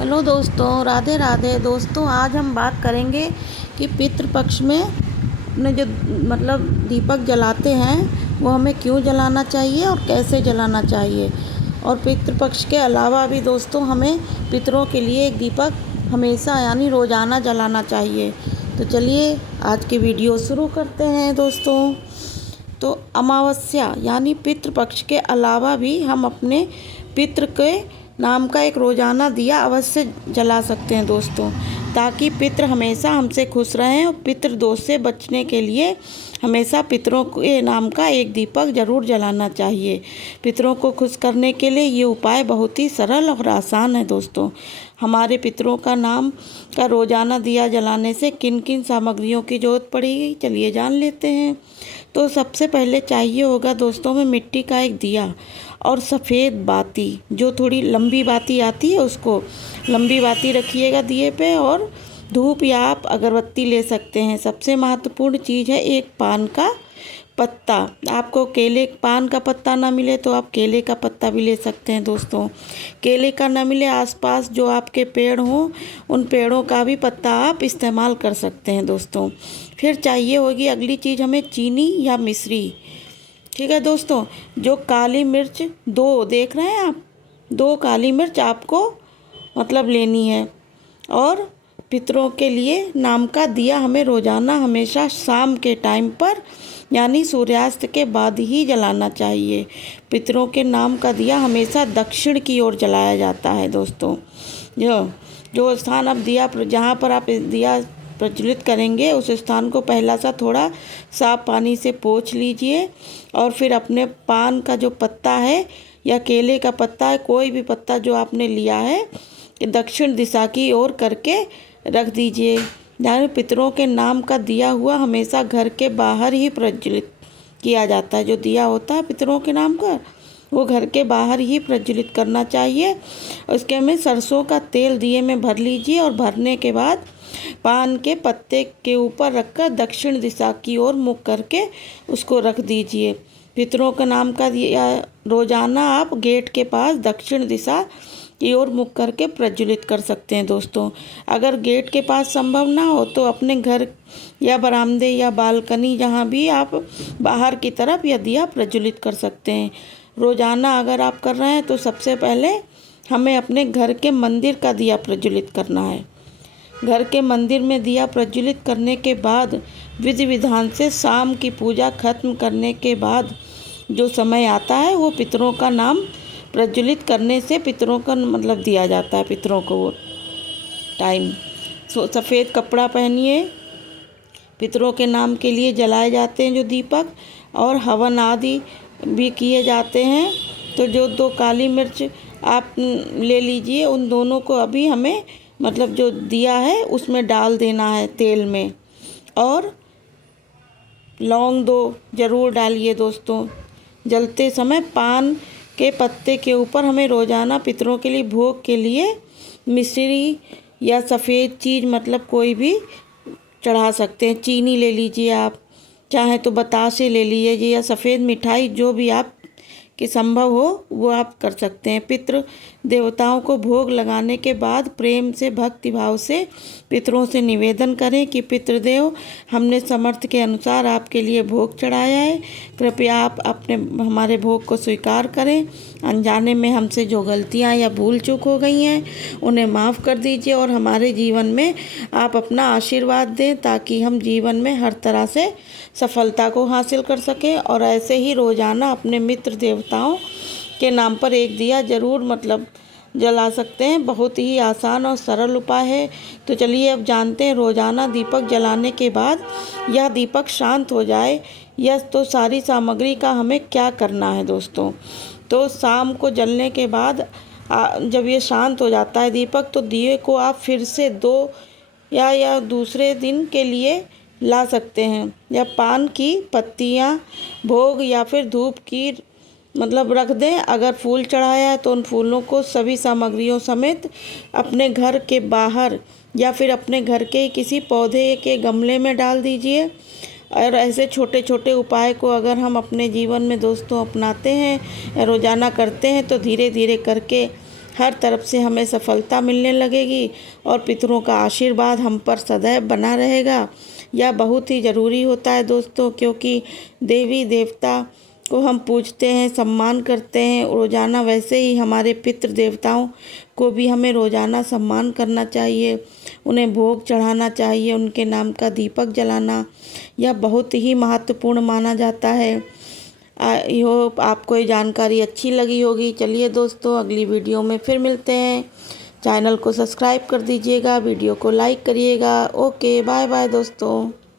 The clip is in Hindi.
हेलो दोस्तों, राधे राधे। दोस्तों, आज हम बात करेंगे कि पितृपक्ष में अपने जो दीपक जलाते हैं वो हमें क्यों जलाना चाहिए और कैसे जलाना चाहिए। और पितृपक्ष के अलावा भी दोस्तों हमें पितरों के लिए एक दीपक हमेशा यानी रोज़ाना जलाना चाहिए। तो चलिए आज की वीडियो शुरू करते हैं दोस्तों। तो अमावस्या यानी पितृपक्ष के अलावा भी हम अपने पितृ के नाम का एक रोज़ाना दिया अवश्य जला सकते हैं दोस्तों, ताकि पितृ हमेशा हमसे खुश रहें। और पितृ दोष से बचने के लिए हमेशा पितरों के नाम का एक दीपक ज़रूर जलाना चाहिए। पितरों को खुश करने के लिए ये उपाय बहुत ही सरल और आसान है दोस्तों। हमारे पितरों का नाम का रोज़ाना दिया जलाने से किन किन सामग्रियों की ज़रूरत पड़ेगी, चलिए जान लेते हैं। तो सबसे पहले चाहिए होगा दोस्तों में मिट्टी का एक दिया और सफ़ेद बाती, जो थोड़ी लंबी बाती आती है उसको लंबी बाती रखिएगा दिए पे, और धूप या आप अगरबत्ती ले सकते हैं। सबसे महत्वपूर्ण चीज़ है एक पान का पत्ता। आपको पान का पत्ता ना मिले तो आप केले का पत्ता भी ले सकते हैं दोस्तों। केले का ना मिले, आसपास जो आपके पेड़ हों उन पेड़ों का भी पत्ता आप इस्तेमाल कर सकते हैं दोस्तों। फिर चाहिए होगी अगली चीज़ हमें चीनी या मिश्री। ठीक है दोस्तों, जो काली मिर्च दो देख रहे हैं आप, 2 काली मिर्च आपको लेनी है। और पितरों के लिए नाम का दिया हमें रोज़ाना हमेशा शाम के टाइम पर यानी सूर्यास्त के बाद ही जलाना चाहिए। पितरों के नाम का दिया हमेशा दक्षिण की ओर जलाया जाता है दोस्तों। जो स्थान आप जहाँ पर आप दिया प्रज्वलित करेंगे उस स्थान को पहला सा थोड़ा साफ पानी से पोंछ लीजिए, और फिर अपने पान का जो पत्ता है या केले का पत्ता है, कोई भी पत्ता जो आपने लिया है, दक्षिण दिशा की ओर करके रख दीजिए। यानी पितरों के नाम का दिया हुआ हमेशा घर के बाहर ही प्रज्वलित किया जाता है। जो दिया होता है पितरों के नाम का वो घर के बाहर ही प्रज्वलित करना चाहिए। उसके में सरसों का तेल दिए में भर लीजिए, और भरने के बाद पान के पत्ते के ऊपर रखकर दक्षिण दिशा की ओर मुख करके उसको रख दीजिए। पितरों का नाम का दिया रोज़ाना आप गेट के पास दक्षिण दिशा की ओर मुख करके प्रज्वलित कर सकते हैं दोस्तों। अगर गेट के पास संभव ना हो तो अपने घर या बरामदे या बालकनी जहाँ भी आप बाहर की तरफ यह दिया प्रज्वलित कर सकते हैं। रोज़ाना अगर आप कर रहे हैं तो सबसे पहले हमें अपने घर के मंदिर का दिया प्रज्वलित करना है। घर के मंदिर में दिया प्रज्वलित करने के बाद विधि विधान से शाम की पूजा खत्म करने के बाद जो समय आता है वो पितरों का नाम प्रज्वलित करने से पितरों का दिया जाता है। पितरों को वो टाइम सफ़ेद कपड़ा पहनिए। पितरों के नाम के लिए जलाए जाते हैं जो दीपक, और हवन आदि भी किए जाते हैं। तो जो 2 काली मिर्च आप ले लीजिए, उन दोनों को अभी हमें जो दिया है उसमें डाल देना है तेल में, और लौंग 2 ज़रूर डालिए दोस्तों। जलते समय पान के पत्ते के ऊपर हमें रोज़ाना पितरों के लिए भोग के लिए मिश्री या सफ़ेद चीज़ कोई भी चढ़ा सकते हैं। चीनी ले लीजिए, आप चाहे तो बतासे ले लीजिए, या सफ़ेद मिठाई जो भी आप कि संभव हो वो आप कर सकते हैं। पितृ देवताओं को भोग लगाने के बाद प्रेम से भक्ति भाव से पितरों से निवेदन करें कि पितृदेव, हमने समर्थ के अनुसार आपके लिए भोग चढ़ाया है, कृपया आप हमारे भोग को स्वीकार करें। अनजाने में हमसे जो गलतियां या भूल चूक हो गई हैं उन्हें माफ़ कर दीजिए, और हमारे जीवन में आप अपना आशीर्वाद दें ताकि हम जीवन में हर तरह से सफलता को हासिल कर सकें। और ऐसे ही रोज़ाना अपने मित्र देवताओं के नाम पर एक दिया ज़रूर जला सकते हैं। बहुत ही आसान और सरल उपाय है। तो चलिए अब जानते हैं रोज़ाना दीपक जलाने के बाद यह दीपक शांत हो जाए तो सारी सामग्री का हमें क्या करना है दोस्तों। तो शाम को जलने के बाद जब ये शांत हो जाता है दीपक, तो दिए को आप फिर से 2 या दूसरे दिन के लिए ला सकते हैं, या पान की पत्तियां भोग या फिर धूप की रख दें। अगर फूल चढ़ाया है तो उन फूलों को सभी सामग्रियों समेत अपने घर के बाहर या फिर अपने घर के किसी पौधे के गमले में डाल दीजिए। और ऐसे छोटे छोटे उपाय को अगर हम अपने जीवन में दोस्तों अपनाते हैं, रोज़ाना करते हैं, तो धीरे धीरे करके हर तरफ से हमें सफलता मिलने लगेगी और पितरों का आशीर्वाद हम पर सदैव बना रहेगा। यह बहुत ही ज़रूरी होता है दोस्तों, क्योंकि देवी देवता को हम पूजते हैं, सम्मान करते हैं रोज़ाना, वैसे ही हमारे पितृ देवताओं को भी हमें रोज़ाना सम्मान करना चाहिए, उन्हें भोग चढ़ाना चाहिए, उनके नाम का दीपक जलाना यह बहुत ही महत्वपूर्ण माना जाता है। आई होप आपको ये जानकारी अच्छी लगी होगी। चलिए दोस्तों, अगली वीडियो में फिर मिलते हैं। चैनल को सब्सक्राइब कर दीजिएगा, वीडियो को लाइक करिएगा। ओके, बाय बाय दोस्तों।